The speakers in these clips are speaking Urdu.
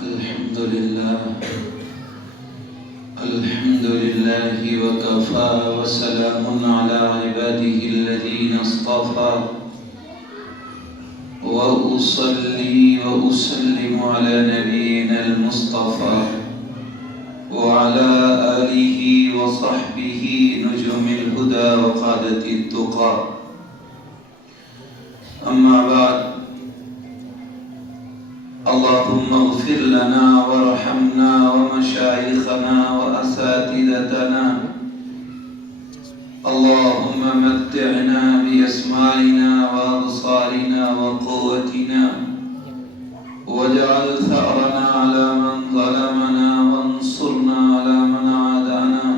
الحمد لله وكفى وسلام على عباده الذين اصطفى وأصلي وأسلم على نبينا المصطفى وعلى آله وصحبه نجوم الهدى وقادة التقى أما بعد اللهم اغفر لنا وارحمنا ومشايخنا وأساتذتنا اللهم متعنا بأسماعنا وأبصارنا وقوتنا واجعل ثأرنا على من ظلمنا وانصرنا على من عادانا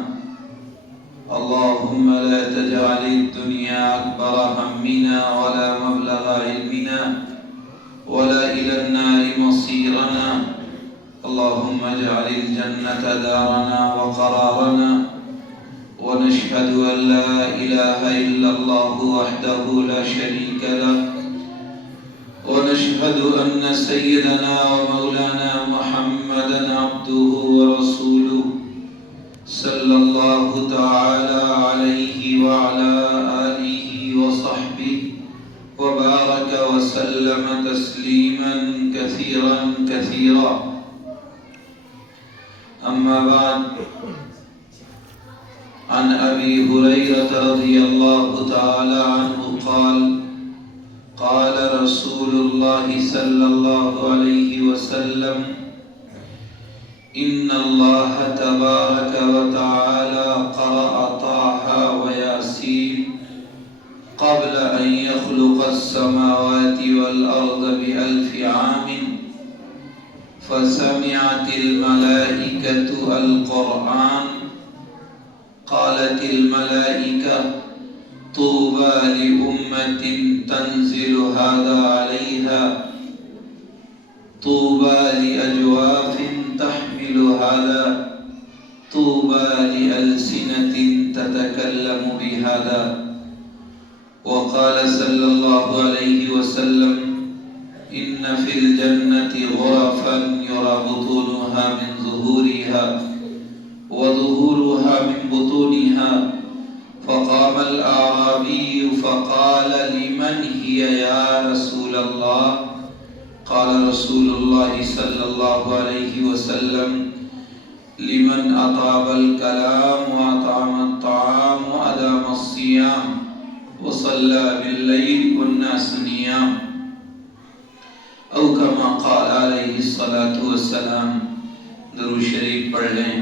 اللهم لا تجعل الدنيا أكبر همنا ولا مبلغ علمنا ولا إلى النار مصيرنا اللهم اجعل الجنة دارنا وقرارنا ونشهد أن لا إله إلا الله وحده لا شريك له ونشهد أن سيدنا ومولانا محمدا عبده ورسوله صلى الله تعالى عليه وعلى آله وصحبه وبارك وسلم تسليما كثيرا كثيرا أما بعد عن أبي هريرة رضي الله تعالى عنه قال قال رسول الله صلى الله عليه وسلم إن الله تبارك وتعالى قرأ طه وياسين قبل أن يخلق السماوات والأرض ب1000 عام فسمعت الملائكة القرآن قالت الملائكة طوبى لأمة تنزل هذا عليها طوبى لأجواف تحمل هذا طوبى لألسنة تتكلم بهذا وقال صلى الله عليه وسلم إن في الجنة غرفا يرى بطونها من ظهورها وظهورها من بطونها فقام الأعرابي فقال لمن هي يا رسول الله قال رسول الله صلى الله عليه وسلم لمن أطاب الكلام وأطعم الطعام وأدام الصيام وصلى بالليل والناس نيام او كما قال عليه الصلاة والسلام درود شریف پڑھ لیں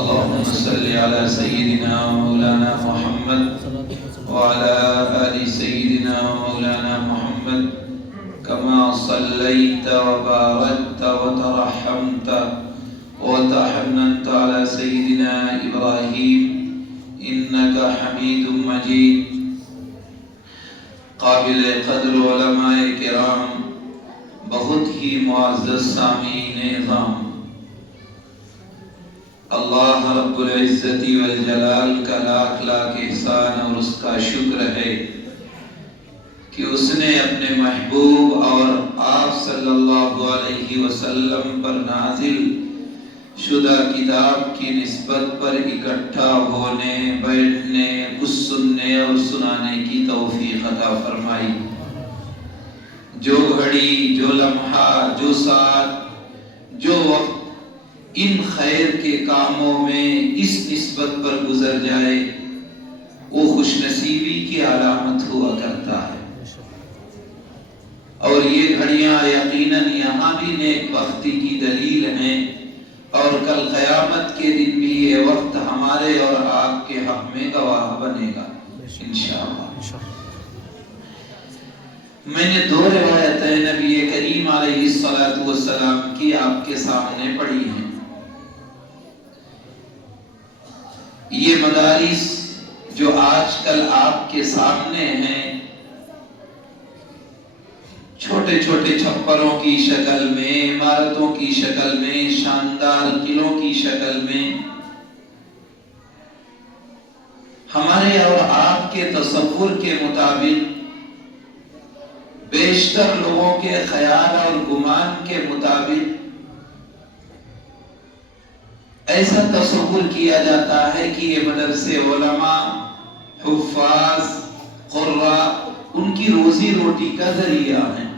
اللهم صل على سيدنا ومولانا محمد وعلى آل سيدنا ومولانا محمد كما صليت وباركت وترحمت وتحننت على سيدنا إبراهيم إنك حميد مجيد قابل قدر علماء کرام بہت ہی معزز سامعین اعظام اللہ رب العزت والجلال کا لاکھ لاکھ احسان اور اس کا شکر ہے کہ اس نے اپنے محبوب اور آپ صلی اللہ علیہ وسلم پر نازل شدہ کتاب کی نسبت پر اکٹھا ہونے بیٹھنے کچھ سننے اور سنانے کی توفیق عطا فرمائی جو گھڑی جو لمحہ جو ساتھ جو وقت ان خیر کے کاموں میں اس نسبت پر گزر جائے وہ خوش نصیبی کی علامت ہوا کرتا ہے اور یہ گھڑیاں یقیناً یہاں بھی نیک بختی کی دلیل ہیں اور کل قیامت کے دن بھی یہ وقت ہمارے اور آپ کے حق میں گواہ بنے گا انشاءاللہ۔ میں نے 2 روایتیں نبی کریم علیہ السلام کی آپ کے سامنے پڑھی ہیں۔ یہ مدارس جو آج کل آپ کے سامنے ہیں چھوٹے چھوٹے چھپروں کی شکل میں، عمارتوں کی شکل میں، شاندار قلعوں کی شکل میں، ہمارے اور آپ کے تصور کے مطابق بیشتر لوگوں کے خیال اور گمان کے مطابق ایسا تصور کیا جاتا ہے کہ یہ مدرسے علماء، حفاظ، قراء ان کی روزی روٹی کا ذریعہ ہیں۔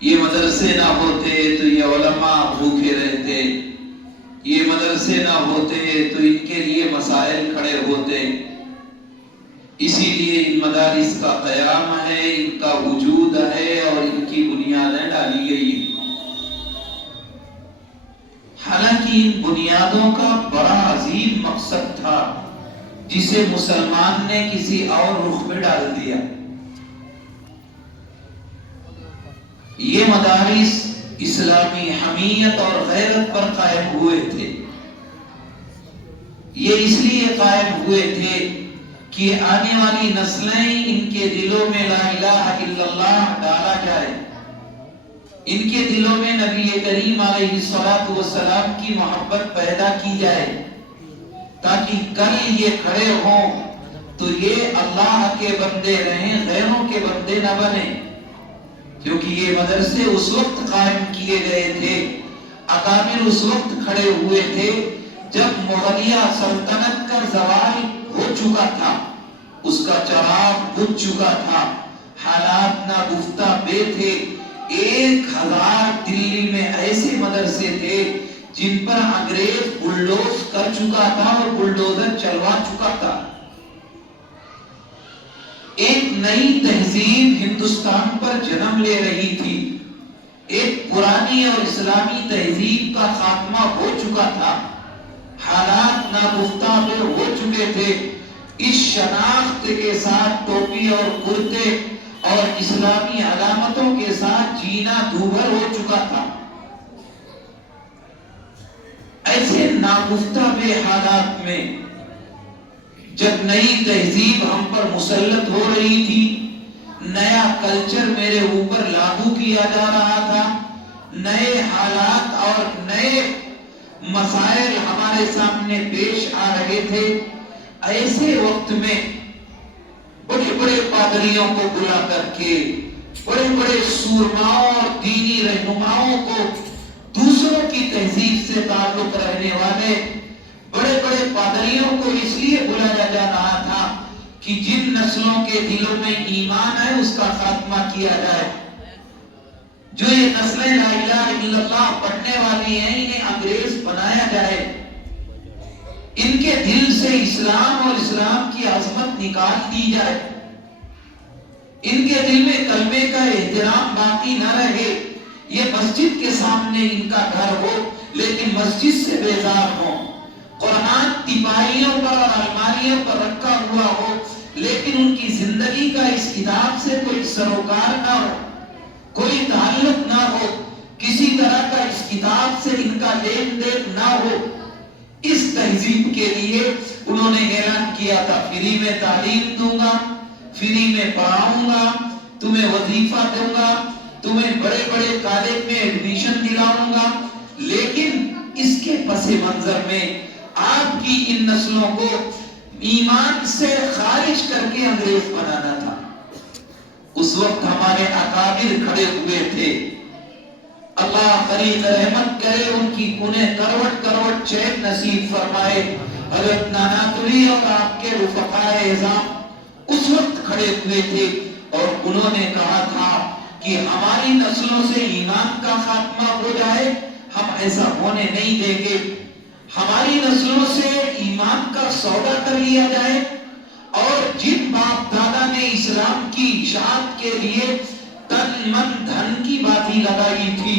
یہ مدرسے نہ ہوتے تو یہ علماء بھوکے رہتے، یہ مدرسے نہ ہوتے تو ان کے لیے مسائل کھڑے ہوتے۔ اسی لیے ان مدارس کا قیام ہے، ان کا وجود ہے اور ان کی بنیادیں ڈالی گئی۔ حالانکہ ان بنیادوں کا بڑا عظیم مقصد تھا جسے مسلمان نے کسی اور رخ میں ڈال دیا۔ یہ مدارس اسلامی حمیت اور غیرت پر قائم ہوئے تھے۔ یہ اس لیے قائم ہوئے تھے کہ آنے والی نسلیں ان کے دلوں میں لا الہ الا اللہ ڈالا جائے، ان کے دلوں میں نبی کریم علیہ الصلوۃ والسلام کی محبت پیدا کی جائے، تاکہ کل یہ کھڑے ہوں تو یہ اللہ کے بندے رہیں، غیروں کے بندے نہ بنیں۔ کیونکہ یہ مدرسے اس وقت قائم کیے گئے تھے، اکابر اس وقت کھڑے ہوئے تھے جب مغلیہ سلطنت کا زوال ہو چکا تھا، اس کا چراغ بجھ چکا تھا، حالات ناگفتہ بے تھے۔ 1000 دلی میں ایسے مدرسے تھے جن پر انگریز بلڈوز کر چکا تھا اور بلڈوزر چلوا چکا تھا۔ ایک نئی تہذیب ہندوستان پر جنم لے رہی تھی، ایک پرانی اور اسلامی تہذیب کا خاتمہ ہو چکا تھا، حالات ناگفتہ ہو چکے تھے۔ اس شناخت کے ساتھ ٹوپی اور کرتے اور اسلامی علامتوں کے ساتھ جینا دوبھر ہو چکا تھا۔ ایسے ناگفتہ بے حالات میں جب نئی تہذیب ہم پر مسلط ہو رہی تھی، نیا کلچر میرے اوپر لاگو کیا جا رہا تھا، نئے حالات اور نئے مسائل ہمارے سامنے پیش آ رہے تھے، ایسے وقت میں بڑے بڑے پادریوں کو بلا کر کے، بڑے بڑے سورماؤں اور دینی رہنماؤں کو، دوسروں کی تہذیب سے تعلق رہنے والے بڑے بڑے پادریوں کو اس لیے بلایا جا رہا تھا کہ جن نسلوں کے دلوں میں ایمان ہے اس کا خاتمہ کیا جائے۔ جو یہ نسلیں لا الہ الا اللہ پڑھنے والی ہیں، انہیں انگریز بنایا جائے، ان کے دل سے اسلام اور اسلام کی عظمت نکال دی جائے، ان کے دل میں کلمے کا احترام باقی نہ رہے۔ یہ مسجد کے سامنے ان کا گھر ہو لیکن مسجد سے بیزار ہو، قرآن تپاہیوں پر اور الماریوں پر رکھا ہوا ہو لیکن ان کی زندگی کا اس کتاب سے کوئی سروکار نہ ہو، کوئی تعلق نہ ہو، کسی طرح کا اس کتاب سے ان کا لین دین نہ ہو۔ اس تہذیب کے لیے انہوں نے اعلان کیا تھا، فری میں تعلیم دوں گا، فری میں پڑھاؤں گا، تمہیں وظیفہ دوں گا، تمہیں بڑے بڑے کالج میں ایڈمیشن دلاؤں گا، لیکن اس کے پس منظر میں آپ کی ان نسلوں کو ایمان سے خارج کر کے انگریز بنانا تھا۔ اس وقت ہمارے اکابر کھڑے ہوئے تھے، اللہ قریب رحمت کرے، ان کی انہیں کروٹ کروٹ چین نصیب فرمائے۔ حضرت ناناتوری اور آپ کے رفقائے اعظام اس وقت کھڑے ہوئے تھے اور انہوں نے کہا تھا کہ ہماری نسلوں سے ایمان کا خاتمہ ہو جائے، ہم ایسا ہونے نہیں دیں گے۔ ہماری نسلوں سے ایمان کا سودا کر لیا جائے اور جن باپ دادا نے اسلام کی اشاعت کے لیے تن من دھن کی باتی لگائی تھی،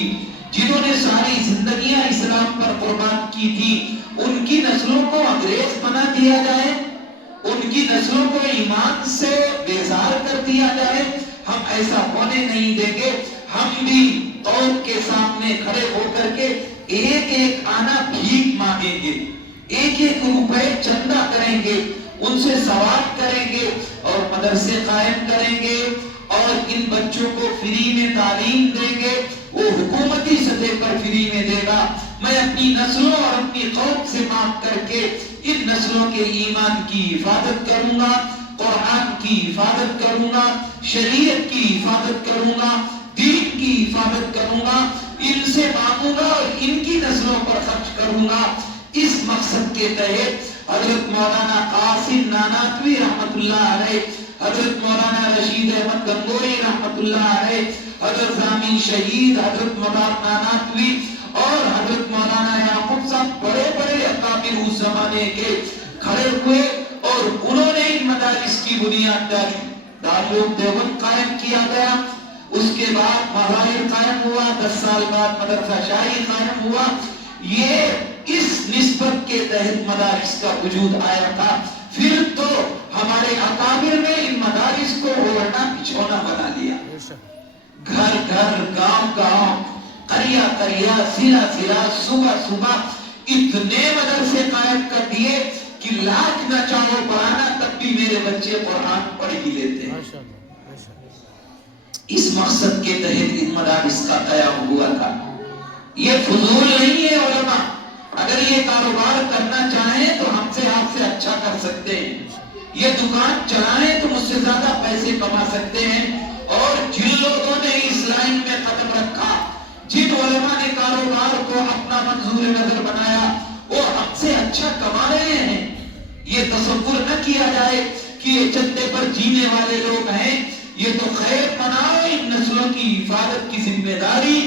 جنہوں نے ساری زندگیاں اسلام پر قربان کی تھی، ان کی نسلوں کو انگریز بنا دیا جائے، ان کی نسلوں کو ایمان سے بیزار کر دیا جائے، ہم ایسا ہونے نہیں دیں گے۔ ہم بھی قوم کے سامنے کھڑے ہو کر کے ایک ایک آنا بھیک مانگیں گے، ایک ایک روپے چندہ کریں گے، ان سے سوال کریں گے اور مدرسے قائم کریں گے اور ان بچوں کو فری میں تعلیم دیں گے۔ وہ حکومتی سطح پر فری میں دے گا، میں اپنی نسلوں اور اپنی قوم سے مانگ کر کے ان نسلوں کے ایمان کی حفاظت کروں گا، قرآن کی حفاظت کروں گا، شریعت کی حفاظت کروں گا، دین کی حفاظت کروں گا، ان ان سے مانگوں گا اور ان کی نسلوں پر خرچ کروں گا۔ اس مقصد کے تحت حضرت مولانا قاسم ناناتوی رحمت اللہ علیہ، حضرت مولانا رشید احمد گنگوئی رحمت اللہ علیہ، حضرت ضامن شہید حضرت مدار ناناتوی اور حضرت مولانا یعقوب صاحب بڑے بڑے اکابر اس زمانے کے کھڑے ہوئے اور انہوں نے ان مدارس کی بنیاد ڈالی۔ دارالعلوم دیوبند قائم کیا گیا، اس کے بعد مظاہر قائم ہوا، 10 سال بعد مدرسہ شاہی قائم ہوا۔ یہ اس نسبت کے تحت مدارس کا وجود آیا تھا۔ پھر تو ہمارے اکابر نے ان مدارس کو اوڑھنا بچھونا بنا لیا۔ گھر گھر، گاؤں گاؤں، قریہ قریہ، ضلع ضلع، صبح صبح اتنے مدرسے قائم کر دیے کہ لاکھ نہ چاہو پڑھانا تب بھی میرے بچے قرآن پڑھ ہی لیتے ہیں۔ اس مقصد کے تحت ان مدارس کا قیام ہوا تھا۔ یہ فضول نہیں ہے علماء، اگر یہ کاروبار کرنا چاہیں تو ہم سے آپ سے اچھا کر سکتے ہیں، یہ دکان چلائیں تو مجھ سے زیادہ پیسے کما سکتے ہیں۔ اور جن لوگوں نے اس لائن میں قدم رکھا، جن علماء نے کاروبار کو اپنا منظور نظر بنایا، وہ ہم سے اچھا کما رہے ہیں۔ یہ تصور نہ کیا جائے کہ یہ چندے پر جینے والے لوگ ہیں، یہ تو خیر مناؤ، ان نسلوں کی حفاظت کی ذمہ داری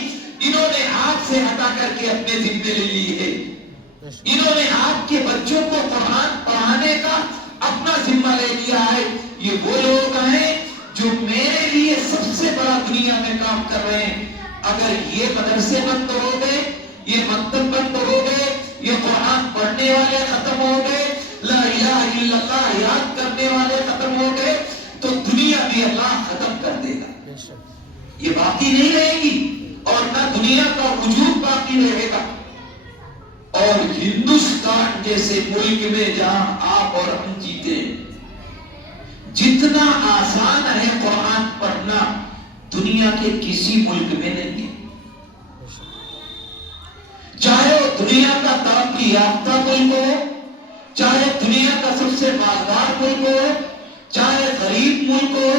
انہوں نے آپ سے ہٹا کر کے اپنے ذمہ لے لی ہے۔ انہوں نے آپ کے بچوں کو قرآن پڑھانے کا اپنا ذمہ لے لیا ہے۔ یہ وہ لوگ ہیں جو میرے لیے سب سے بڑا دنیا میں کام کر رہے ہیں۔ اگر یہ مدرسے بند ہو گئے، یہ مکتب بند ہو گئے، یہ قرآن پڑھنے والے ختم ہو گئے، لا الہ الا اللہ یاد کرنے والے ختم ہو گئے، تو دنیا بھی اللہ ختم کر دے گا۔ یہ باقی نہیں رہے گی اور نہ دنیا کا وجود باقی رہے گا۔ اور ہندوستان جیسے ملک میں جہاں آپ اور ہم جیتے ہیں، جتنا آسان ہے قرآن پڑھنا دنیا کے کسی ملک میں نہیں ہے۔ چاہے وہ دنیا کا ترقی یافتہ ملک ہو، چاہے دنیا کا سب سے مالدار ملک ہو، چاہے غریب ملک ہو،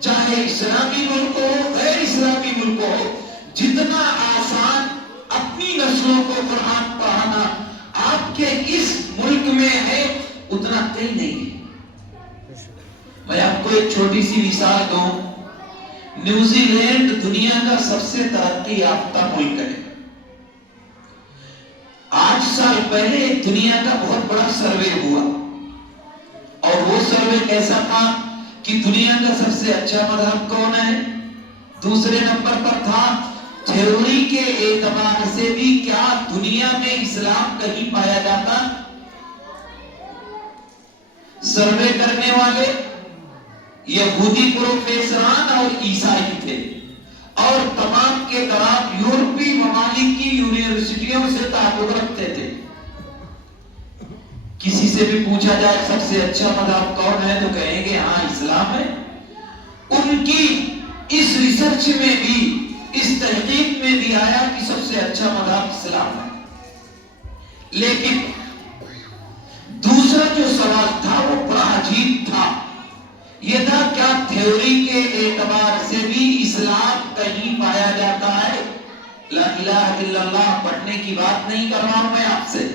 چاہے اسلامی ملک ہو، غیر اسلامی ملک ہو، جتنا آسان اپنی نسلوں کو قرآن پڑھانا آپ کے اس ملک میں ہے اتنا کہیں نہیں ہے۔ میں آپ کو ایک چھوٹی سی مثال دوں، نیوزی لینڈ دنیا کا سب سے ترقی یافتہ ملک ہے۔ 8 سال پہلے دنیا کا بہت بڑا سروے ہوا اور وہ سروے کیسا تھا کہ دنیا کا سب سے اچھا مذہب کون ہے؟ دوسرے نمبر پر تھا تھیوری کے اعتبار سے بھی کیا دنیا میں اسلام کہیں پایا جاتا؟ سروے کرنے والے یہودی پروفیسران اور عیسائی تھے اور تمام کے تمام یورپی ممالک کی یونیورسٹیوں سے تعلق رکھتے تھے۔ کسی سے بھی پوچھا جائے سب سے اچھا مذہب کون ہے تو کہیں گے ہاں اسلام ہے۔ ان کی اس ریسرچ میں بھی، اس تحقیق میں بھی آیا کہ سب سے اچھا مذہب اسلام ہے۔ لیکن دوسرا جو سوال تھا وہ بڑا عجیب تھا، یہ تھا کیا تھیوری کے اعتبار سے بھی اسلام کہیں پایا جاتا ہے؟ لا الہ الا اللہ پڑھنے کی بات نہیں کر رہا ہوں میں آپ سے،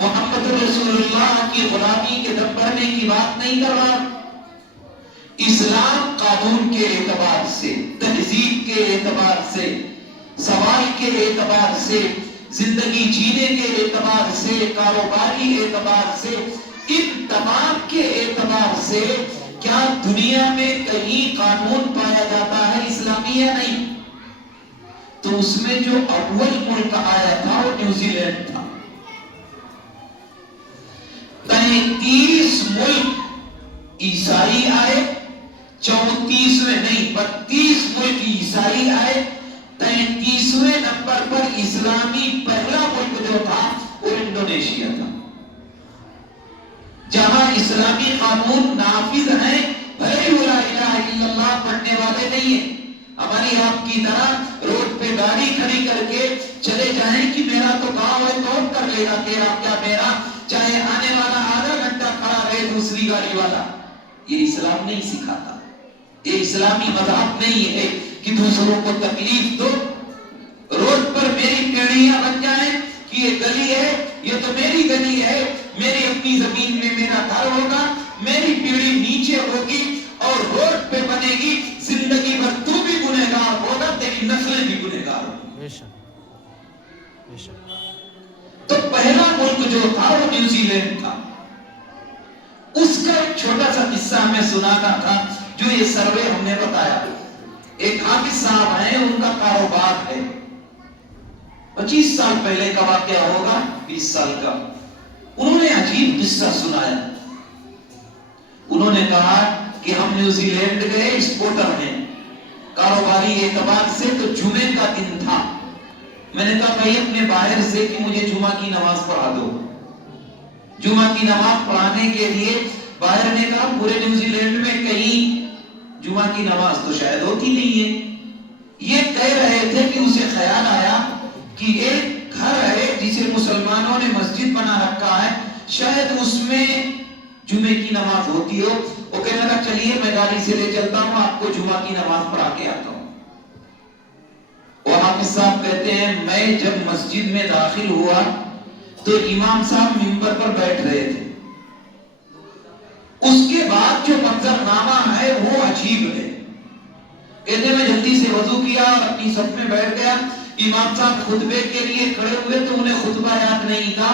محمد رسول اللہ کی غلامی کے دم بھرنے کی بات نہیں کر رہا ہوں۔ اسلام قانون کے اعتبار سے، تہذیب کے اعتبار سے، سوال کے اعتبار سے، زندگی جینے کے اعتبار سے، کاروباری اعتبار سے، ان تمام کے اعتبار سے کیا دنیا میں کہیں قانون پایا جاتا ہے اسلامی یا نہیں؟ تو اس میں جو اول ملک آیا تھا وہ نیوزی لینڈ تھا۔ 33 ملک عیسائی آئے، 34ویں نہیں 32 ملک عیسائی آئے، 33ویں نمبر پر اسلامی پہلا ملک جو تھا وہ انڈونیشیا تھا، جہاں اسلامی قانون نافذ ہیں، بھلے لا الہ الا اللہ پڑھنے والے نہیں ہیں۔ ہماری آپ کی طرح روڈ پہ گاڑی کھڑی کر کے چلے جائیں کہ میرا تو گاؤں ہے کون کر لے گا، تیرا کیا میرا، چاہے آنے والا آدھا گھنٹہ کھڑا رہے دوسری گاڑی والا۔ یہ اسلام نہیں سکھاتا، یہ اسلامی مذہب نہیں ہے کہ دوسروں کو تکلیف دو۔ روڈ پر پیڑیاں بن جائیں کہ یہ گلی ہے، یہ تو میری گلی ہے، میری اپنی زمین میں میرا گھر ہوگا، میری پیڑھی نیچے ہوگی اور روڈ پہ بنے گی، زندگی بھر تو بھی گنہگار ہوگا، تیری نسلیں بھی گنہگار ہوگی۔ بے شک بے شک۔ تو پہلا ملک جو تھا وہ نیوزی لینڈ تھا۔ اس کا ایک چھوٹا سا قصہ ہمیں سنانا تھا جو یہ سروے ہم نے بتایا۔ ایک حافظ صاحب ہیں، ان کا کاروبار ہے، 25 سال پہلے کا واقعہ ہوگا، 20 سال کا۔ انہوں نے عجیب قصہ سنایا۔ انہوں نے کہا کہ ہم نیوزی لینڈ گئے، ایکسپورٹر ہیں، کاروباری اعتبار سے تو جمعے کا دن تھا۔ میں نے کہا بھائی اپنے باہر سے کہ مجھے جمعہ کی نماز پڑھا دو۔ جمعہ کی نماز پڑھانے کے لیے باہر نے کہا پورے نیوزی لینڈ میں کہیں جمعہ کی نماز تو شاید ہوتی نہیں ہے۔ یہ کہہ رہے تھے کہ اسے خیال آیا کہ ایک گھر ہے جسے مسلمانوں نے مسجد بنا رکھا ہے، شاید اس میں جمعے کی نماز ہوتی ہو۔ وہ کہنے لگا چلیے میں گاڑی سے لے چلتا ہوں، آپ کو جمعہ کی نماز پڑھا کے آتا ہوں۔ اور حافظ صاحب کہتے ہیں میں جب مسجد میں داخل ہوا تو امام صاحب منبر پر بیٹھ رہے تھے۔ اس کے بعد جو منظرنامہ ہے وہ عجیب ہے۔ کہتے میں جلدی سے وضو کیا اور اپنی صف میں بیٹھ گیا۔ امام صاحب خطبے کے لیے کھڑے ہوئے تو انہیں خطبہ یاد نہیں تھا۔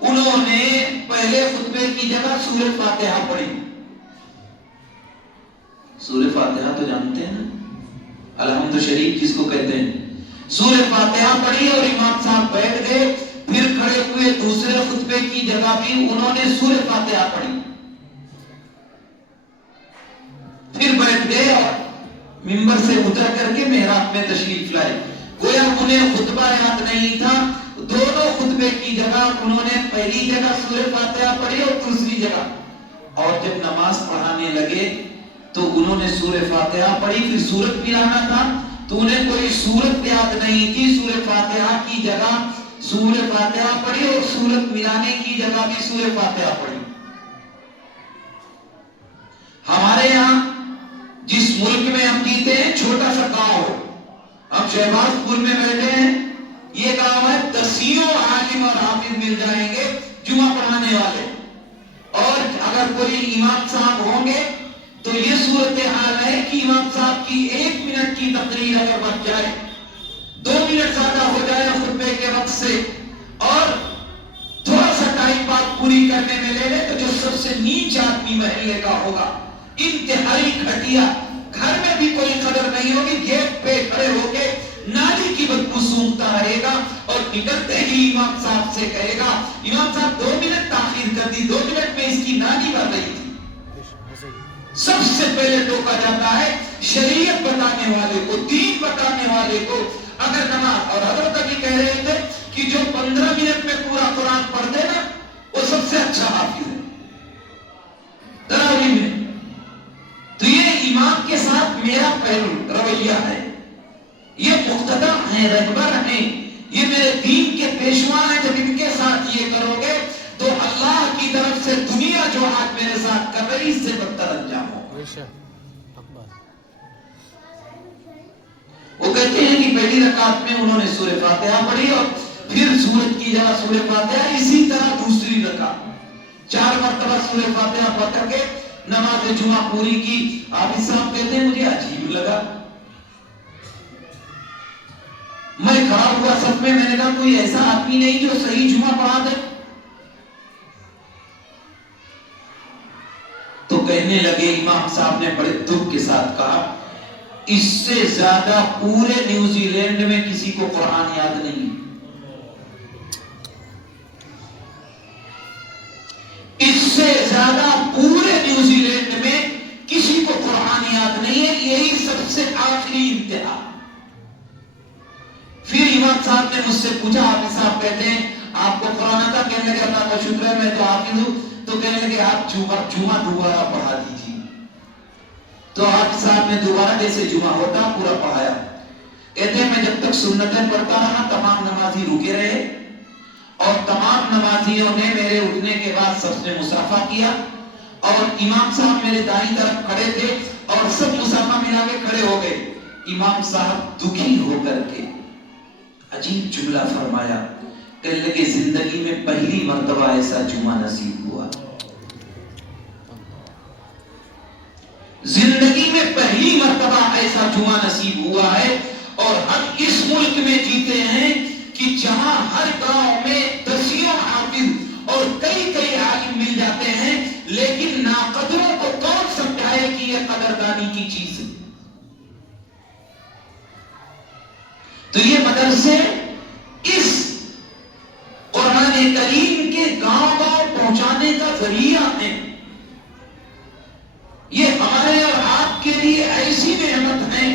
انہوں نے پہلے خطبے کی جگہ سورہ فاتحہ پڑھی۔ سورہ فاتحہ تو جانتے ہیں نا، الحمد شریف جس کو کہتے ہیں۔ سورہ فاتحہ پڑھی اور امام صاحب بیٹھ گئے، پھر کھڑے ہوئے دوسرے خطبے کی جگہ بھی انہوں نے سورہ فاتحہ پڑھی، پھر بیٹھ گئے اور منبر سے اتر کر کے محراب میں تشریف لائے۔ گویا انہیں خطبہ یاد نہیں تھا، دونوں خطبے کی جگہ انہوں نے پہلی جگہ سورہ فاتحہ پڑھی اور دوسری جگہ، اور جب نماز پڑھانے لگے تو انہوں نے سورہ فاتحہ پڑھی، پھر سورت ملانا تھا تو انہیں کوئی سورت یاد نہیں تھی، سورہ فاتحہ کی جگہ سورہ فاتحہ پڑھی اور سورت ملانے کی جگہ بھی سورہ فاتحہ پڑھی۔ ہمارے یہاں جس ملک میں ہم جیتے ہیں چھوٹا سا گاؤں ہے، ہم شہباز پور میں بیٹھے ہیں، یہ گاؤں ہے، دسیوں عالم اور حافظ مل جائیں گے جمعہ پڑھانے والے، اور اگر کوئی امام صاحب ہوں گے تو یہ صورتحال ہے کہ امام صاحب کی 1 منٹ کی تقریر اگر بچ جائے، 2 منٹ زیادہ ہو جائے خطبے کے وقت سے، اور تھوڑا سا ٹائم بات پوری کرنے میں لے لے تو جو سب سے نیچ آدمی محلے کا ہوگا، انتہائی گھٹیا، گھر میں بھی کوئی قدر نہیں ہوگی، گیٹ پہ کھڑے ہو کے نالی کی بدبو سونگتا رہے گا اور نکلتے ہی امام صاحب سے کہے گا امام صاحب 2 منٹ تاخیر کر دی، 2 منٹ میں اس کی نالی بھر رہی تھی۔ سب سے پہلے ٹوکا جاتا ہے شریعت بتانے والے کو، دین بتانے والے کو۔ اگر نماز، اور حضرت ابھی کہہ رہے تھے کہ جو 15 منٹ میں پورا قرآن پڑھ دے نا وہ سب سے اچھا حافظ ہے تراویح میں۔ تو یہ امام کے ساتھ میرا پہلو رویہ ہے، یہ مقتدی ہیں، رہبر ہیں، یہ میرے دین کے پیشوا ہیں۔ جب ان کے ساتھ یہ کرو گے تو اللہ کی طرف سے دنیا جو آج میرے ساتھ کر رہی اس سے بدتر انجام ہو۔ وہ کہتے ہیں کہ پہلی رکعت میں انہوں نے سورہ فاتحہ پڑھی اور پھر سورت کی جگہ سورہ فاتحہ، اسی طرح دوسری رکعت 4 مرتبہ سورہ فاتحہ پڑھ کر کے نماز جمعہ پوری کی۔ حافظ صاحب کہتے ہیں مجھے عجیب لگا، میں کھڑا ہوا صف میں، میں نے کہا کوئی ایسا آدمی نہیں جو صحیح جمعہ پڑھا دے؟ تو کہنے لگے، امام صاحب نے بڑے دکھ کے ساتھ کہا اس سے زیادہ پورے نیوزی لینڈ میں کسی کو قرآن یاد نہیں، اس سے زیادہ پورے نیوزی لینڈ میں کسی کو قرآن یاد نہیں ہے، یہی سب سے آخری انتہا۔ پھر امام صاحب نے مجھ سے پوچھا، حافظ صاحب کہتے ہیں آپ کو قرآن آتا؟ کہنے لگے اللہ کا شکر ہے میں تو حافظ ہوں۔ تو کہنے لگے آپ جمعہ دوبارہ پڑھا دیجیے۔ تو حافظ صاحب نے دوبارہ جیسے جمعہ ہوتا پورا پڑھایا۔ کہتے ہیں میں جب تک سنتیں پڑھتا رہا تمام نمازی رکے رہے، اور تمام نمازیوں نے میرے اٹھنے کے بعد سب سے مصافحہ کیا، اور امام صاحب میرے دائیں طرف کھڑے تھے اور سب مصافحہ ملا کے کھڑے ہو گئے۔ امام صاحب دکھی ہو کر کے عجیب جملہ فرمایا، کہنے لگے زندگی میں پہلی مرتبہ ایسا جمعہ نصیب ہوا، زندگی میں پہلی مرتبہ ایسا جمعہ نصیب ہوا ہے۔ اور ہم اس ملک میں جیتے ہیں کہ جہاں ہر گاؤں میں دسیوں حافظ اور کئی کئی عالم مل جاتے ہیں، لیکن ناقدروں کو کون سمجھائے کہ یہ قدردانی کی چیز ہے؟ تو یہ مدرسے اس قرآن کریم کے گاؤں گاؤں پہنچانے کا ذریعہ ہے۔ یہ ہمارے اور آپ کے لیے ایسی نعمت ہے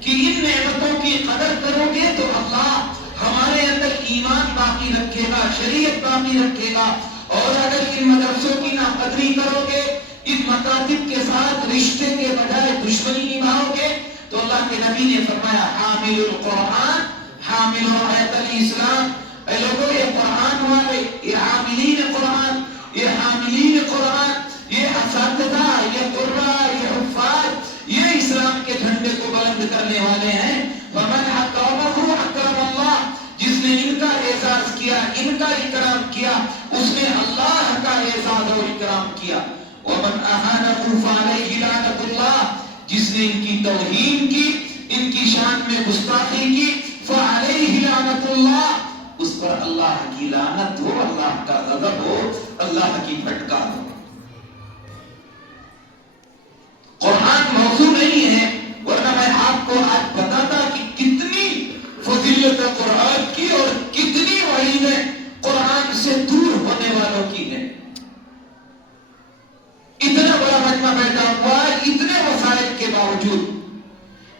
کہ ان نعمتوں کی قدر کرو گے تو اللہ ہمارے اندر ایمان باقی رکھے گا، شریعت باقی رکھے گا۔ اور اگر ان مدرسوں کی ناقدری کرو گے، ان مکاتب کے ساتھ رشتے کے بجائے دشمنی نبھاؤ گے، تو اللہ کے نبی نے فرمایا حامل القرآن حامل آیت الاسلام، اے لوگوں یہ قرآن والے، یہ حاملین قرآن، یہ حاملین قرآن، یہ اساتذہ، یہ قرآن، یہ حفاظ، یہ اسلام کے جھنڈے کو بلند کرنے والے ہیں۔ وَمَنْ أَكْرَمَهُ أَكْرَمَ اللَّهُ، جس نے ان کا اعزاز کیا، ان کا اکرام کیا، اس نے اللہ کا اعزاز اور اکرام کیا۔ وَمَنْ أَهَانَهُ فَعَلَيْهِ لَعْنَةُ اللَّهِ، جس نے ان کی توہین کی، ان کی شان میں گستاخی کی، فَعَلَيْهِ لَعْنَةُ اللَّهِ، اس پر اللہ کی لعنت ہو، اللہ کا غضب ہو، اللہ کی پھٹکار ہو۔ قرآن موضوع نہیں ہے، ورنہ میں آپ کو آج بتاتا کہ کتنی فضیلت قرآن کی اور کتنی وعیدیں قرآن سے دور ہونے والوں کی ہیں۔ اتنا بڑا مجمع بیٹھا ہوا ہے، اتنے وسائل کے باوجود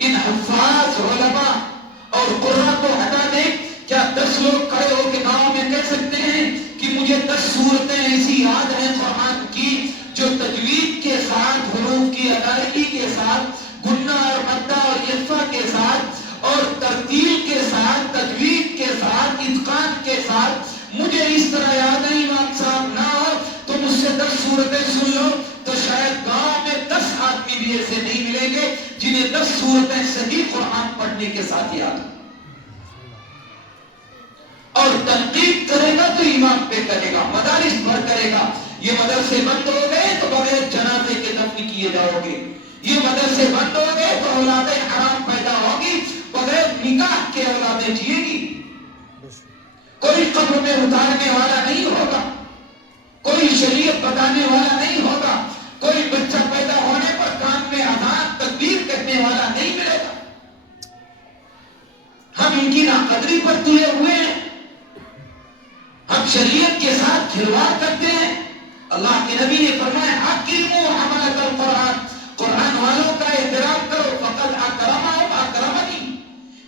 ان حفاظ علماء اور قرآن کو ہٹا دیں۔ کیا 10 لوگ کھڑے ہو کے گاؤں میں کہہ سکتے ہیں کہ مجھے 10 صورتیں ایسی یاد ہیں قرآن کی جو تجوید کے ساتھ، حروف کی ادائیگی کے ساتھ، گنہ اور مدہ اور یفہ کے ساتھ اور ترتیل کے ساتھ، تجوید کے ساتھ، اتقان کے ساتھ مجھے اس طرح یاد ہے؟ امام صاحب نہ ہو تو مجھ سے 10 صورتیں سن لو، تو شاید گاؤں میں 10 آدمی بھی ایسے نہیں ملیں گے جنہیں 10 صورتیں صحیح قرآن پڑھنے کے ساتھ یاد ہوں۔ اور تنقید کرے گا تو امام پہ کرے گا، مدارس پر کرے گا۔ یہ مدرسے بند ہو گئے تو بغیر جنازے کے دفن کیے جاؤ گے، یہ مدرسے بند ہو گئے تو اولادیں حرام پیدا ہوگی، بغیر نکاح کے اولادیں جیے گی۔ کوئی قبر میں اتارنے والا نہیں ہوگا، کوئی شریعت بتانے والا نہیں ہوگا، کوئی بچہ پیدا ہونے پر کان میں اذان تکبیر کہنے والا نہیں ملے گا۔ ہم ان کی ناقدری پر تلے ہوئے ہیں، ہم شریعت کے ساتھ کھلواڑ کرتے ہیں۔ اللہ کے نبی نے فرمایا اکرموا حملۃ القرآن، قرآن والوں کا احترام کرو، فقد اکرمہم اکرمنی،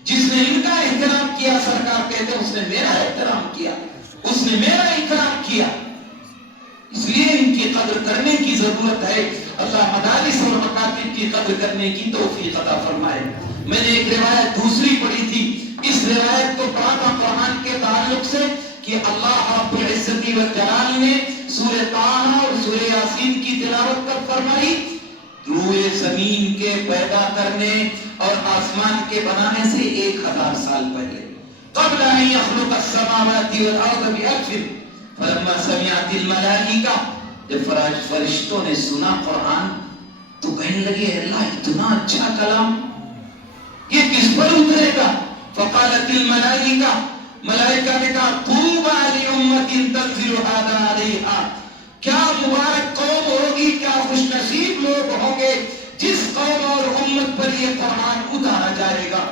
جس نے ان کا احترام کیا سرکار کہتے ہیں اس نے میرا احترام کیا، اس نے میرا اکرام کیا۔ اس لیے ان کی قدر کرنے کی ضرورت ہے۔ اللہ مدارس اور مکاتب کی قدر کرنے کی توفیق عطا فرمائے۔ میں نے ایک روایت دوسری پڑھی تھی، اس روایت کو پڑھا تھا قرآن کے تعلق سے کہ اللہ رب العزت والجلال نے سورہ طٰہٰ اور سورہ یاسین کی تلاوت کب فرمائی؟ روئے زمین کے پیدا کرنے اور آسمان کے بنانے سے 1000 سال پہلے، قبل ان يخلق السماوات والارض بألف، فلما سمعت الملائکہ، جب فرشتوں نے سنا قرآن تو کہنے لگے اللہ اتنا اچھا کلام یہ کس پر اترے گا؟ فقالت الملائکہ، ملائکہ نے کہا طوبی لامۃ تنزل ھذا علیہا، کیا مبارک قوم ہوگی، کیا خوش نصیب لوگ ہوں گے جس قوم اور امت پر یہ قرآن اتارا جائے گا۔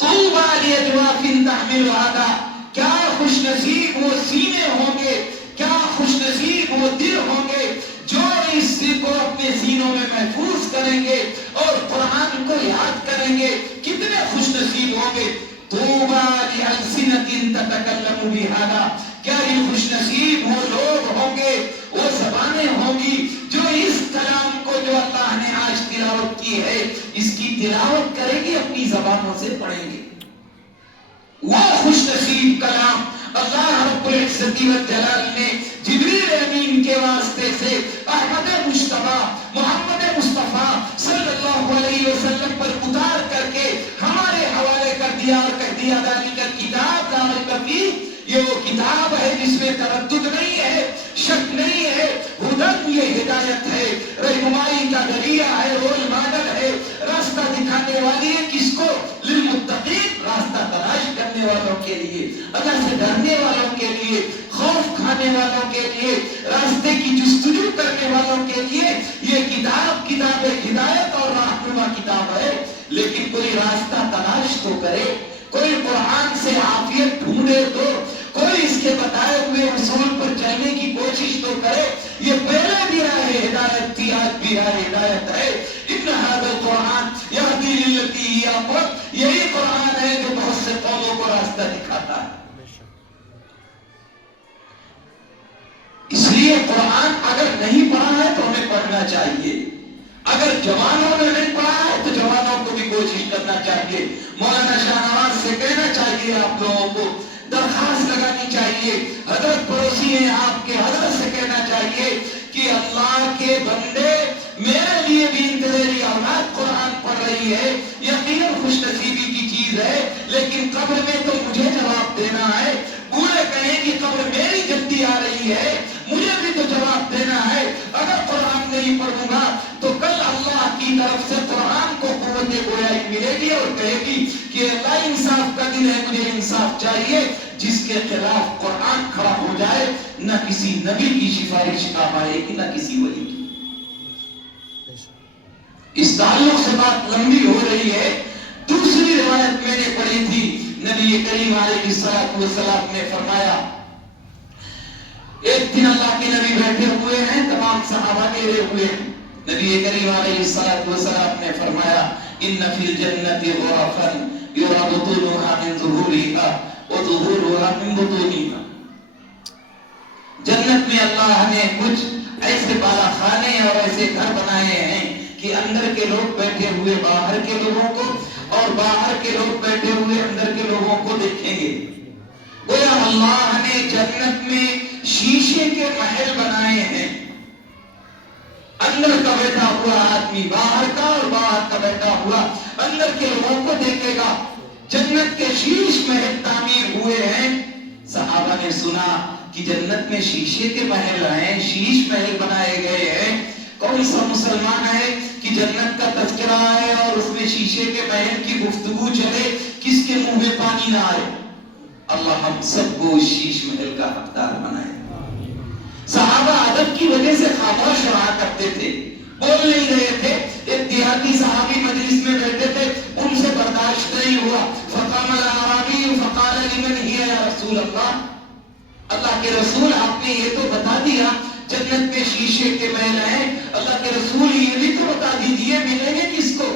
طوبی لاجواف تحمل ھذا، کیا خوش نصیب وہ سینے ہوں گے، کیا خوش نصیب وہ دل ہوں گے جو اس کو اپنے سینوں میں محفوظ کریں گے اور قرآن کو یاد کریں گے، کتنے خوش نصیب ہوں گے۔ طوبی لألسنۃ تتکلم بھذا، کیا یہ خوش نصیب وہ لوگ ہوں گے، وہ زبانیں ہوں گی جو اس کلام کو جو اللہ نے آج تلاوت کی ہے اس کی تلاوت کریں گے، اپنی زبانوں سے پڑھیں گے۔ وہ خوش نصیب کلام اللہ رب العزت والجلال نے جبریل امین کے واسطے سے احمد مجتبیٰ محمد مصطفیٰ صلی اللہ علیہ وسلم پر اتار کر کے ہمارے حوالے کر دیا اور یہدی ذالک الکتاب لا ریب فیہ، یہ وہ کتاب ہے جس میں تردد نہیں ہے، شک نہیں ہے، ہدن یہ ہدایت ہے، رہنمائی کا ذریعہ ہے، رول ماڈل ہے، راستہ دکھانے والی ہے، کس کو؟ للمتقین، راستہ تلاش کرنے والوں کے لیے، اللہ سے ڈرنے والوں کے لیے، خوف کھانے والوں کے لیے، راستے کی جستجو کرنے والوں کے لیے یہ کتاب ہدایت اور رہنما کتاب ہے۔ لیکن کوئی راستہ تلاش تو کرے، کوئی قرآن سے عافیت ڈھونڈے تو، کوئی اس کے بتائے ہوئے اصول پر چلنے کی کوشش تو کرے۔ یہ پہلے بھی رائے ہدایت تھی، آج بھی رائے ہدایت ہے۔ ان ھذا القرآن یہدی للتی ہی اقوم، یہی قرآن ہے جو بہت سے قوموں کو راستہ دکھاتا ہے۔ اس لیے قرآن اگر نہیں پڑھا ہے تو ہمیں پڑھنا چاہیے، اگر جوانوں نے نہیں پڑھا ہے تو جوانوں کو بھی کوشش کرنا چاہیے۔ مولانا شاہ نواز سے کہنا چاہیے، آپ لوگوں کو درخواست لگانی چاہیے، حضرت پڑوسی ہیں آپ کے، حضرت سے کہنا چاہیے کہ اللہ کے بندے، میرے لیے بھی میری اولاد قرآن پڑھ رہی ہے، یقیناً خوش نصیبی کی چیز ہے، لیکن قبر میں تو مجھے جواب دینا ہے۔ بوڑھے کہیں کہ قبر میری جلدی آ رہی ہے، مجھے بھی تو جواب دینا ہے۔ اگر قرآن نہیں پڑھوں گا تو کل اللہ کی طرف سے قرآن کو قوت گویائی ملے گی اور کہے گی کہ اللہ انصاف کا دن ہے، مجھے انصاف چاہیے۔ جس کے خلاف قرآن کھڑا ہو جائے، نہ کسی نبی کی سفارش کام آئے گی، نہ کسی ولی کی۔ اس تعلق سے بات لمبی ہو رہی ہے۔ دوسری روایت میں نے پڑھی تھی، نبی کریم علیہ الصلوۃ والسلام نے فرمایا، ایک دن اللہ کے نبی بیٹھے ہوئے ہیں، تمام صحابہ گھیرے ہوئے ہیں، نبی کریم علیہ الصلوۃ والسلام نے فرمایا، ان فی الجنۃ غرفا یری بطونها من ظہورها وظہورها من بطونها۔ جنت میں اللہ نے کچھ ایسے بالا خانے اور ایسے گھر بنائے ہیں کہ اندر کے لوگ بیٹھے ہوئے باہر کے لوگوں کو، اور باہر کے لوگ بیٹھے ہوئے اندر کے لوگوں کو دیکھیں گے۔ گویا اللہ نے جنت میں شیشے کے محل بنائے ہیں، اندر کا بیٹھا ہوا آدمی باہر کا اور باہر کا بیٹھا ہوا اندر کے لوگوں کو دیکھے گا۔ جنت کے شیش محل تعمیر ہوئے ہیں۔ صحابہ نے سنا کہ جنت میں شیشے کے محل ہیں، شیش محل بنائے گئے ہیں۔ کون سا مسلمان ہے کہ جنت کا تذکرہ ہے اور اس میں شیشے کے محل کی گفتگو چلے، کس کے منہ میں پانی نہ آئے؟ اللہ ہم سب کو شیش محل کا حقدار بنائے۔ صحابہ ادب کی وجہ سے خاموش رہا کرتے تھے، بول نہیں رہے تھے۔ ایک دیہاتی صحابی مجلس میں بیٹھے تھے، ان سے برداشت نہیں ہوا۔ فقام الاعرابی فقال لمن ہی یا رسول اللہ، اللہ کے رسول آپ نے یہ تو بتا دیا جنت میں شیشے کے محل ہیں، اللہ کے رسول یہ بھی تو بتا دیجئے ملیں گے کس کو؟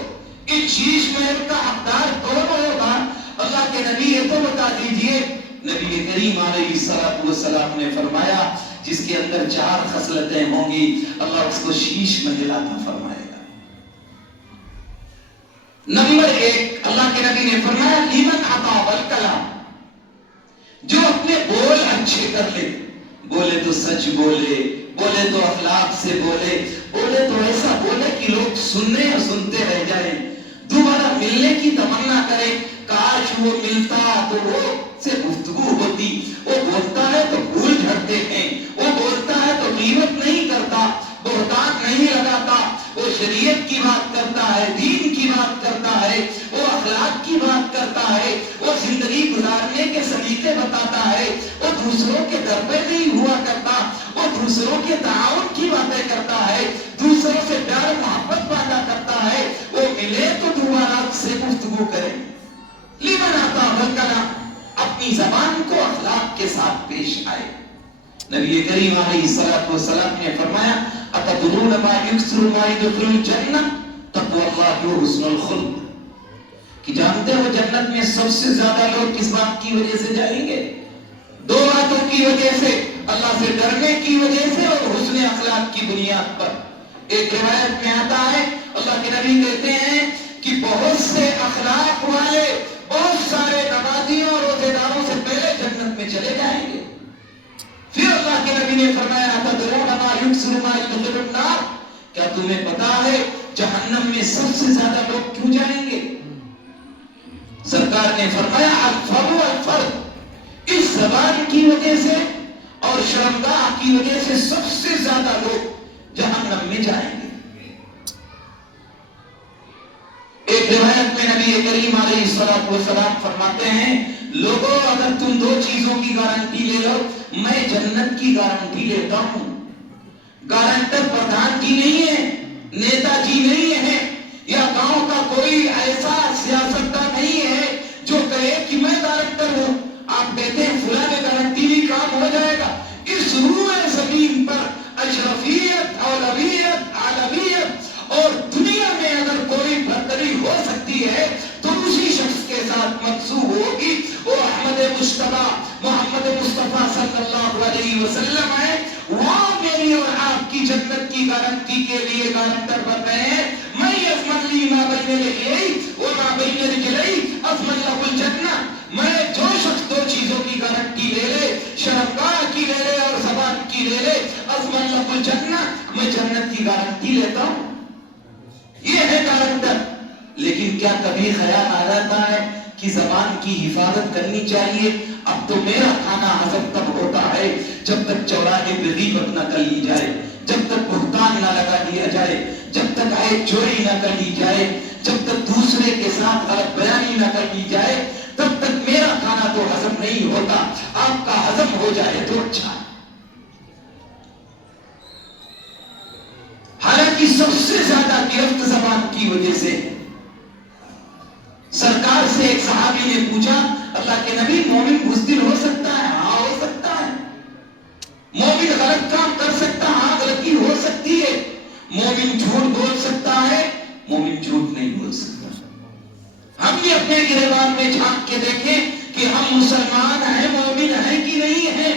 ان شیش محل کا حقدار کون ہوگا؟ اللہ کے نبی یہ تو بتا دیجئے۔ نبی کریم علیہ الصلوۃ والسلام نے فرمایا، جس کے اندر 4 خصلتیں ہوں گی اللہ اس کو شیش محل عطا فرمائے گا۔ نمبر 1، اللہ کے نبی نے فرمایا، لیمن اطاب الکلام، جو اپنے بول اچھے کر لے، بولے تو سچ بولے، بولے تو اخلاق سے بولے، بولے تو ایسا بولے کہ لوگ سننے اور سنتے رہ جائیں، دوبارہ ملنے کی تمنا کرے، کاش وہ ملتا تو وہ سے گفتگو ہوتی۔ وہ بولتا ہے تو بھول جھڑتے ہیں، وہ بولتا ہے تو غیبت نہیں کرتا، بہتان نہیں لگاتا، وہ شریعت کی بات کرتا ہے، دین کی بات کرتا ہے، وہ اخلاق کی بات کرتا ہے، وہ زندگی گزارنے کے سلیقے بتاتا ہے، وہ دوسروں کے در پہ نہیں ہوا کرتا، وہ دوسروں کے تعاون کی باتیں کرتا ہے، دوسروں سے پیار محبت پیدا کرتا ہے، وہ ملے تو دوبارہ سے گفتگو کرے۔ لیمن اطاب الکلام، اپنی زبان کو اخلاق کے ساتھ پیش آئے۔ نبی کریم علیہ الصلوۃ والسلام نے فرمایا، اتدرون ما یکثر ما یدخل الجنہ تقوی اللہ و حسن الخلق، کہ جانتے ہو جنت میں سب سے زیادہ لوگ کس بات کی وجہ سے جائیں گے؟ 2 باتوں کی وجہ سے، اللہ سے ڈرنے کی وجہ سے اور حسن اخلاق کی بنیاد پر۔ ایک روایت میں آتا ہے، اللہ کے نبی کہتے ہیں کہ بہت سے اخلاق والے، بہت سارے نمازیوں اور روزے داروں سے پہلے جنت میں چلے جائیں گے۔ پھر اللہ کے نبی نے فرمایا، اتدرون ما یکثر ما یدخل النار، کیا تمہیں پتا ہے جہنم میں سب سے زیادہ لوگ کیوں جائیں گے؟ سرکار نے فرمایا الفم الفرد، اس زبان کی وجہ سے اور شرمگاہ کی وجہ سے سب سے زیادہ لوگ جہنم میں جائیں گے۔ ایک روایت میں نبی کریم علیہ الصلوۃ والسلام فرماتے ہیں لوگوں اگر تم دو چیزوں کی گارنٹی لے لو، میں جنت کی گارنٹی لیتا ہوں۔ گارنٹر پردھان جی نہیں ہے، نیتا جی نہیں ہے، یا گاؤں کا کوئی ایسا سیاستدان نہیں ہے جو کہے کہ میں گارنٹر ہوں۔ آپ کہتے ہیں فلاں نے گارنٹی بھی کام ہو جائے گا۔ اس روئے زمین پر اشرفیت، اولویت، عالمیت اور دنیا میں اگر کوئی برتری ہو سکتی ہے تو اسی شخص کے ساتھ منسوب ہوگی، وہ احمد مجتبیٰ محمد مصطفیٰ صلی اللہ علیہ وسلم ہے۔ وہ میری اور آپ کی جنت کی گارنٹی کے لیے گارنٹر بن رہے ہیں۔ میں اضمن لی ما بین لحیئی وما بین رجلئی اضمن لہ الجنہ۔ میں جو شخص دو چیزوں کی گارنٹی لے لے، شرمگاہ کی لے لے اور زبان کی لے لے، اضمن لہ الجنہ، میں جنت کی گارنٹی لیتا ہوں۔ یہ ہے گارنٹر۔ لیکن کیا کبھی خیال آ جاتا ہے کہ زبان کی حفاظت کرنی چاہیے؟ اب تو میرا کھانا ہضم تب ہوتا ہے جب تک چوراہے پہ غیبت نہ کر لی جائے، جب تک بہتان نہ لگا دیا جائے، جب تک عیب چوری نہ کر لی جائے، جب تک دوسرے کے ساتھ غلط بیانی نہ کر لی جائے، تب تک میرا کھانا تو ہضم نہیں ہوتا۔ آپ کا ہضم ہو جائے تو اچھا۔ حالانکہ سب سے زیادہ گرفت زبان کی وجہ سے۔ سرکار سے ایک صحابی نے پوچھا اللہ کے نبی مومن بزدل ہو سکتا ہے؟ ہاں ہو سکتا ہے۔ مومن غلط کام کر سکتا ہے؟ ہاں غلطی ہو سکتی ہے۔ مومن جھوٹ بول سکتا ہے؟ مومن جھوٹ نہیں بول سکتا۔ ہم بھی اپنے گریبان میں جھانک کے دیکھیں کہ ہم مسلمان ہیں، مومن ہیں کہ نہیں ہیں۔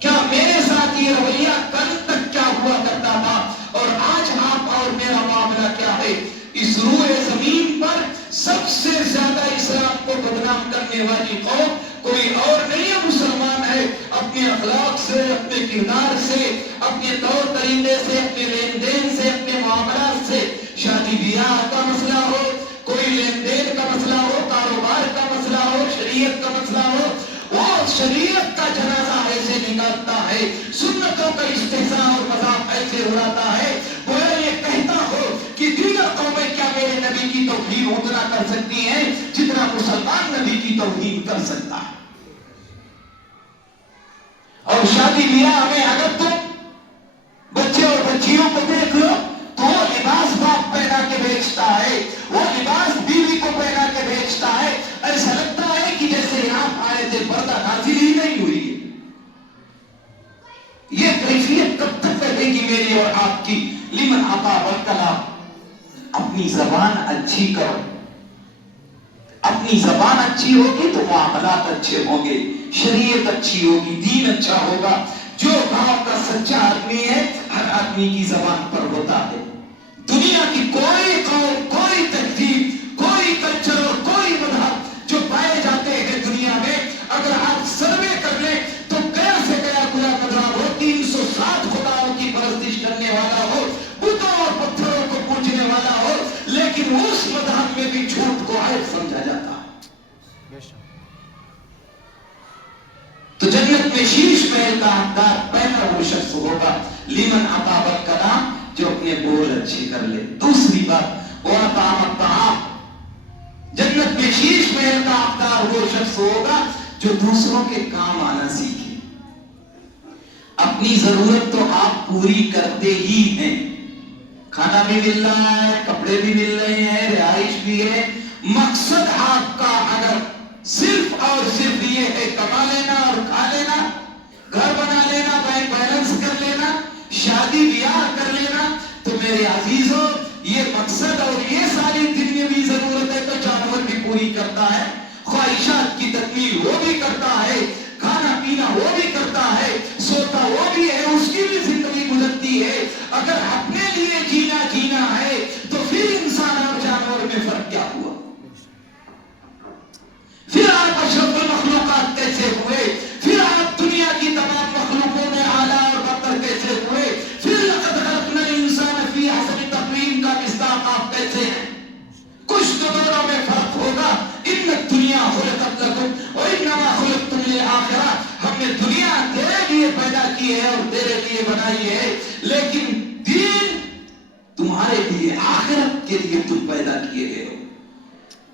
کیا میرے ساتھ یہ رویہ کل تک کیا ہوا کرتا تھا اور آج آپ اور میرا معاملہ کیا ہے؟ اس روئے زمین پر سب سے زیادہ اسلام کو بدنام کرنے والی قوم کوئی اور نہیں ہے، مسلمان ہے۔ اپنے اخلاق سے، اپنے کردار سے، اپنے طور طریقے سے، اپنے لین دین سے، اپنے معاملات سے، شادی بیاہ کا مسئلہ ہو، کوئی لین دین کا مسئلہ ہو، کاروبار کا مسئلہ ہو، شریعت کا مسئلہ ہو، وہ شریعت کا جنازہ ایسے نکالتا ہے، سنتوں کا استحضاء اور مذاق ایسے اڑاتا ہے، گویا یہ کہتا ہو کہ دیگر قومیں کیا میرے نبی کی توہین اتنا کر سکتی ہیں جتنا مسلمان نبی کی توہین کر سکتا ہے۔ اور شادی بیاہ میں اگر تم بچے اور بچیوں کو دیکھ لو تو وہ لباس باپ پہنا کے بیچتا ہے، وہ لباس بیوی کو پہنا کے بیچتا ہے، ایسا لگتا ہے کہ جیسے یہاں آئے تھے پردہ نازل ہی نہیں ہوئی ہے۔ یہ کیفیت کب تک رہے گی میری اور آپ کی؟ لمن عطا والکلام۔ اپنی زبان اچھی کرو، اپنی زبان اچھی ہوگی تو معاملات اچھے ہوں گے، شریعت اچھی ہوگی، دین اچھا ہوگا۔ جو گاؤں کا سچا آدمی ہے ہر آدمی کی زبان پر ہوتا ہے۔ دنیا کی کوئی قوم، کوئی تہذیب، کوئی کلچر اور کوئی مذہب جو پائے جاتے ہیں دنیا میں، اگر آپ سروے کر لیں تو گیا سے گیا گلا مذہب ہو، 360 خداؤں کی پرستش کرنے والا ہو، بتوں اور پتھروں کو پوجنے والا ہو، لیکن اس مذہب میں بھی جھوٹ کو عیب سمجھا جاتا ہے۔ تو جنت میں شیش محل کا حقدار پہلا وہ شخص ہوگا لمن عطا والکلام، جو اپنے بول اچھے کر لے۔ دوسری بات وَأَطْعَمَ الطَّعَامَ، جنت میں شیش محل کا حقدار وہ شخص ہوگا جو دوسروں کے کام آنا سیکھے۔ اپنی ضرورت تو آپ پوری کرتے ہی ہیں، کھانا بھی مل رہا ہے، کپڑے بھی مل رہے ہیں، رہائش بھی ہے، مقصد آپ کا اگر صرف اور صرف یہ ہے کما لینا اور کھا لینا، گھر بنا لینا، بینک بیلنس کر لینا، شادی بیاہ کر لینا، تو میرے عزیزوں یہ مقصد اور یہ ساری دنیاوی ضرورتیں تو جانور بھی پوری کرتا ہے، خواہشات کی تکمیل وہ بھی کرتا ہے، کھانا پینا وہ بھی کرتا ہے، سوتا وہ بھی ہے، اس کی بھی زندگی گزرتی ہے۔ اگر اپنے لیے جینا ہے تو پھر انسان اور جانور میں فرق کیا ہوا؟ پھر آپ اشرف المخلوقات کیسے ہوئے؟ پھر آپ دنیا کی تمام مخلوقوں میں اعلیٰ اور برتر کیسے ہوئے؟ پھر لقد خلقنا الانسان فی احسن تقویم کا مصداق آپ کیسے ہیں؟ کچھ تو دونوں میں فرق انما خلقتم للآخرہ، ہم نے دنیا تیرے لیے پیدا کی ہے اور تیرے لیے بنائی ہے، لیکن دین تمہارے لیے، آخرت کے لیے تم پیدا کیے گئے ہو۔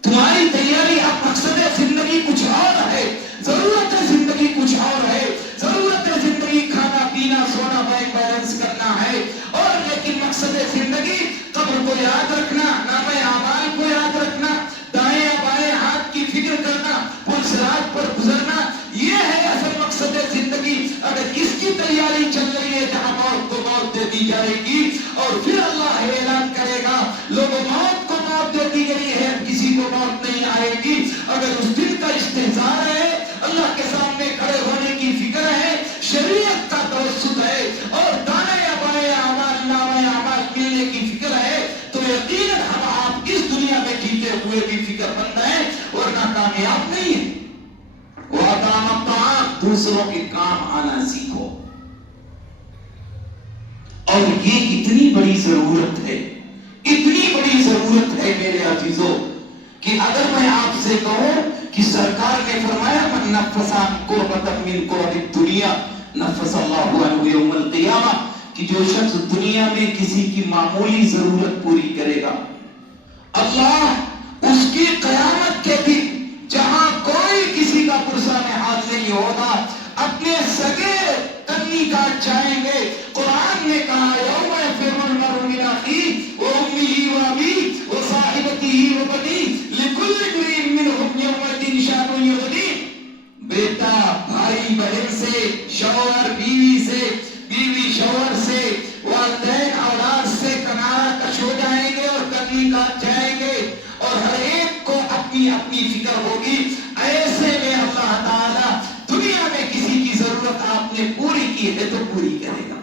تمہاری تیاری، اب مقصد زندگی کچھ اور ہے، ضرورت زندگی کچھ اور ہے، ضرورت زندگی کھانا پینا سونا بینک بیلنس کرنا ہے، اور لیکن مقصد زندگی قبر کو یاد رکھنا، نامہ اعمال کو یاد رکھنا، دائیں بائیں ہاتھ کی فکر کرنا، پل صراط پر گزرنا، یہ ہے اصل مقصد زندگی۔ اگر اس کی تیاری چل رہی ہے جہاں موت کو موت دے دی جائے گی اور پھر اللہ اعلان کرے گا لوگوں موت کو موت دے دی گئی ہے، کسی کو موت نہیں آئے گی، اگر اس دن کا استحضار ہے، اللہ کے سامنے کھڑے ہونے کی فکر ہے، شریعت کا توسط ہے اور دائیں بائیں اعمال نامہ اعمال ملنے کی فکر ہے، تو یقیناً ہم آپ اس دنیا میں جیتے ہوئے بھی فکر مند ہیں، ورنہ کامیاب نہیں ہے۔ وَأَطْعَمَ الطَّعَامَ، دوسروں کے کام آنا سیکھو۔ اور یہ اتنی بڑی ضرورت ہے، اتنی بڑی ضرورت ہے میرے عزیزوں، کہ اگر میں آپ سے کہوں کہ سرکار نے فرمایا من نفس عن کربۃ من کرب الدنیا نفس اللہ عنہ یوم القیامہ، کہ جو شخص دنیا میں کسی کی معمولی ضرورت پوری کرے گا، اللہ اس کی قیامت کے دن جہاں کوئی کسی کا پرسہ میں ہاتھ نہیں ہوگا، اپنے سگے کنی کاٹ جائیں گے۔ قرآن نے کہا یوم یفر المرء من اخیہ وامہ وابیہ وصاحبتہ وبنیہ لکل امرئ منہم یومئذ شأن یغنیہ، بیٹا بھائی بہن سے، شوہر بیوی سے، بیوی شوہر سے، والدین اولاد سے کنارہ کش ہو جائیں گے اور کنی کاٹ جائیں گے، اور ہر ایک کو اپنی اپنی فکر ہوگی۔ ایسے میں اللہ تعالیٰ دنیا میں کسی کی ضرورت آپ نے پوری کی ہے تو پوری کرے گا۔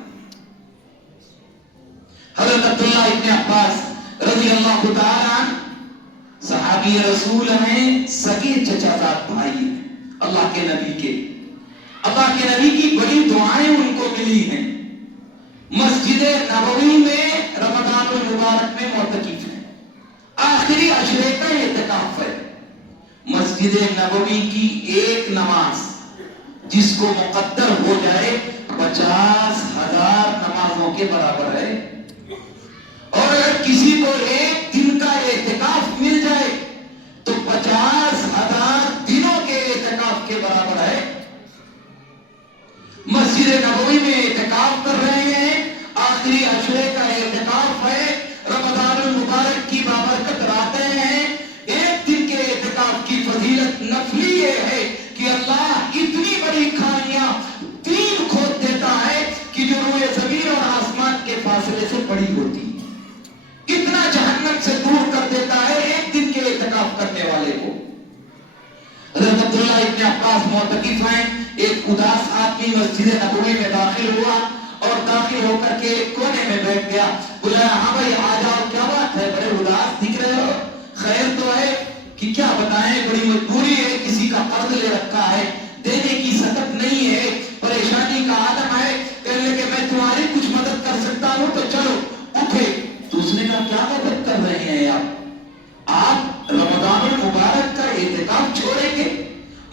حضرت عبداللہ ابن عباس رضی اللہ تعالیٰ عنہ صحابی رسول ہیں، سگے چچا زاد بھائی ہیں اللہ کے نبی کے، اللہ کے نبی کی بڑی دعائیں ان کو ملی ہیں، مسجد نبوی میں رمضان المبارک میں معتکف ہیں، آخری عشرے کا اعتکاف ہے۔ مسجد نبوی کی ایک نماز جس کو مقدر ہو جائے 50,000 نمازوں کے برابر ہے، اور اگر کسی کو ایک دن کا اعتکاف مل جائے تو 50,000 دنوں کے اعتکاف کے برابر ہے۔ مسجد نبوی میں اعتکاف کر رہے ہیں، آخری عشرے کا اعتکاف ہے، رمضان المبارک کی بابرکت راتیں ہیں۔ ایک دن کے اعتکاف کی فضیلت نفلی یہ ہے کہ اللہ اتنی بڑی کھانیاں 3 کھود دیتا ہے کہ جو روئے زمین اور آسمان کے فاصلے سے بڑی ہوتی ہے، اتنا جہنم سے دور کر دیتا ہے ایک دن کے اعتکاف کرنے والے کو۔ حضرت عبداللہ ابن عباس معتکف ہیں، ایک اداس آدمی مسجد نبوی میں داخل ہوا اور داخل ہو کر کے ایک کونے میں بیٹھ گیا، بلایا ہاں بھائی آ جاؤ، کیا بات ہے بڑے اداس دکھ رہے ہو، خیر تو ہے؟ کہ کیا بتائیں، بڑی مجبوری ہے، کسی کا قرض لے رکھا ہے، دینے کی سکت نہیں ہے، پریشانی کا عالم ہے، کہنے لگے میں تمہاری کچھ مدد کر سکتا ہوں تو چلو اٹھے۔ تو اس نے کہا کیا مدد کر رہے ہیں آپ رمضان المبارک کا اعتکاف چھوڑیں گے،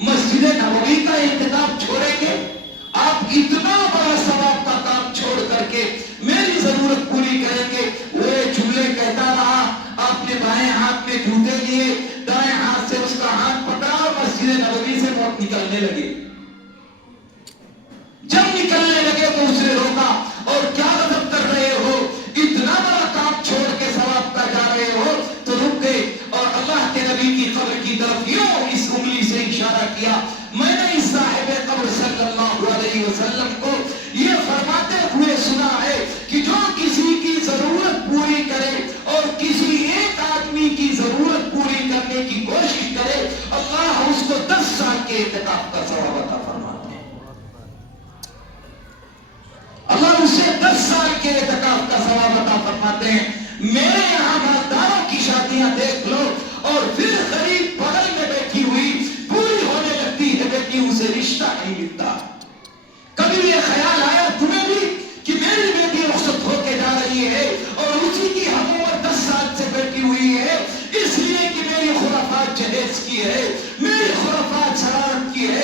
مسجد نبوی کا اعتکاف چھوڑیں گے، آپ اتنا بڑا ثواب کا کام چھوڑ کر کے میری ضرورت پوری کریں گے؟ وہ جملے کہتا رہا، آپ نے بائیں ہاتھ میں جوتے لیے، دائیں ہاتھ سے اس کا ہاتھ پکڑا اور مسجد نبوی سے موت نکلنے لگے۔ جب نکلنے لگے تو اسے روکا، اور کیا غضب کر رہے ہو، اتنا بڑا کام چھوڑ کے ثواب پر جا رہے ہو؟ تو رک گئے اور اللہ کے نبی کی قبر کی طرف یوں اس انگلی سے اشارہ کیا۔ میں نے اس صاحب قبر صلی اللہ علیہ وسلم کو یہ فرماتے ہوئے سنا ہے کہ جو کسی کی ضرورت پوری کرے اور کسی ایک آدمی کی ضرورت پوری کرنے کی کوشش کرے، اللہ اس کو 10 سال کے اعتکاف کا ثواب عطا فرماتے ہیں۔ اللہ اسے 10 سال کے اعتکاف کا ثواب عطا فرماتے ہیں۔ میرے یہاں مالداروں کی شادیاں دیکھ لو، اور پھر غریب بغل میں بیٹھی ہوئی پوری ہونے لگتی ہے بیٹی، اسے رشتہ نہیں ملتا۔ کبھی یہ خیال آیا تمہیں بھی کہ میری بیٹی رخصت ہو کے جا رہی ہے اور اسی کی ہم عمر 10 سال سے بیٹھی ہوئی ہے، اس لیے کہ میری خرافات جہیز کی ہے، میری خرافات شرارت کی ہے،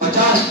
50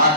8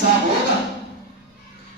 حساب ہوگا.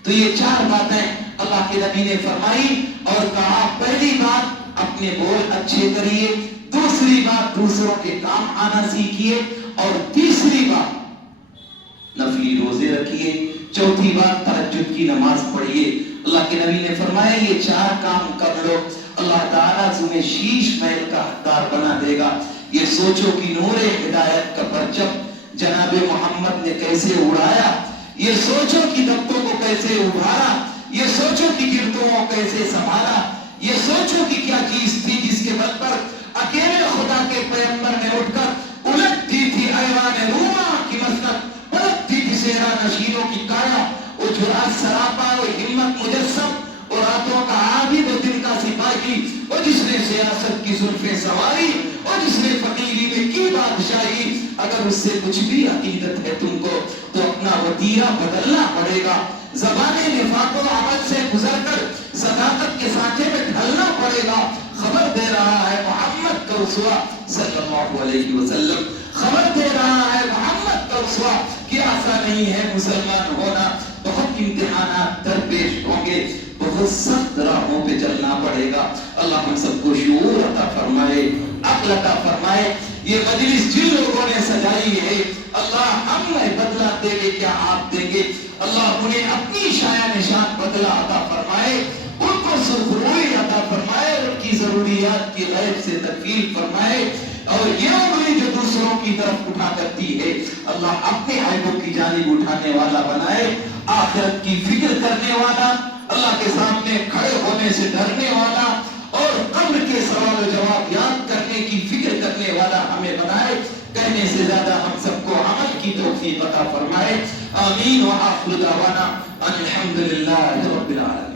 تو یہ 4 باتیں اللہ کے نبی نے فرمائی اور کہا پہلی بات اپنے بول اچھے کریے، دوسری بات دوسروں کے کام آنا سیکھیے، اور تیسری بات نفلی روزے رکھیے، چوتھی بات تہجد کی نماز پڑھیے. اللہ کے نبی نے فرمایا یہ 4 کام کر لو، اللہ تعالیٰ تمہیں شیش محل کا حقدار بنا دے گا. یہ سوچو کہ نور ہدایت کا پرچم جناب محمد نے کیسے اڑایا، یہ سوچو کہ دبتوں کو کیسے ابھارا، یہ سوچو کہ گردوں کیسے سنبھالا، یہ سوچو کہ کیا چیز تھی جس کے بل پر اکیلے خدا کے پیغمبر نے اٹھ کر الٹ دی تھی ایوان روما کی مسند، پلٹ دی تھی صحرا نشینوں کی کایا. وہ جرأت سراپا، وہ ہمت مجسم، وہ راتوں کا عابد، وہ دن کا سپاہی، وہ جس نے سیاست کی زلفیں سواری، اور جس نے فقیری میں کی بادشاہی. اگر اس سے کچھ بھی عقیدت ہے تم کو تو اپنا وتیرہ بدلنا پڑے گا، زبان نفاق و عمل سے گزر کر صداقت کے سانچے میں ڈھلنا پڑے گا. خبر دے رہا ہے محمد کا اسوہ صلی اللہ علیہ وسلم، خبر دے رہا ہے محمد کا اسوہ کہ ایسا نہیں ہے مسلمان ہونا. بہت امتحانات درپیش ہوں گے، بہت سخت راہوں پہ چلنا پڑے گا. اللہ ہم سب کو شعور عطا فرمائے، عقل عطا فرمائے. یہ مجلس جن لوگوں نے سجائی ہے اللہ ہمیں بدلہ دے گے کیا آپ دیں گے. اللہ انہیں اپنی شایع نشان بدلہ عطا فرمائے، ان کو سرخروئی عطا فرمائے، ان کی ضروریات کی غیب سے تکفیل فرمائے. اور یہ انگلی جو دوسروں کی طرف اٹھا کرتی ہے اللہ اپنے عیبوں کی جانب اٹھانے والا بنائے، آخرت کی فکر کرنے والا، اللہ کے سامنے کھڑے ہونے سے ڈرنے والا، اور قبر کے سوال و جواب یاد کرنے کی فکر کرنے والا ہمیں بنائے. کہنے سے زیادہ ہم سب کو عمل کی توفیق عطا فرمائے. آمین. وآخر دعوانا الحمدللہ رب العالمین.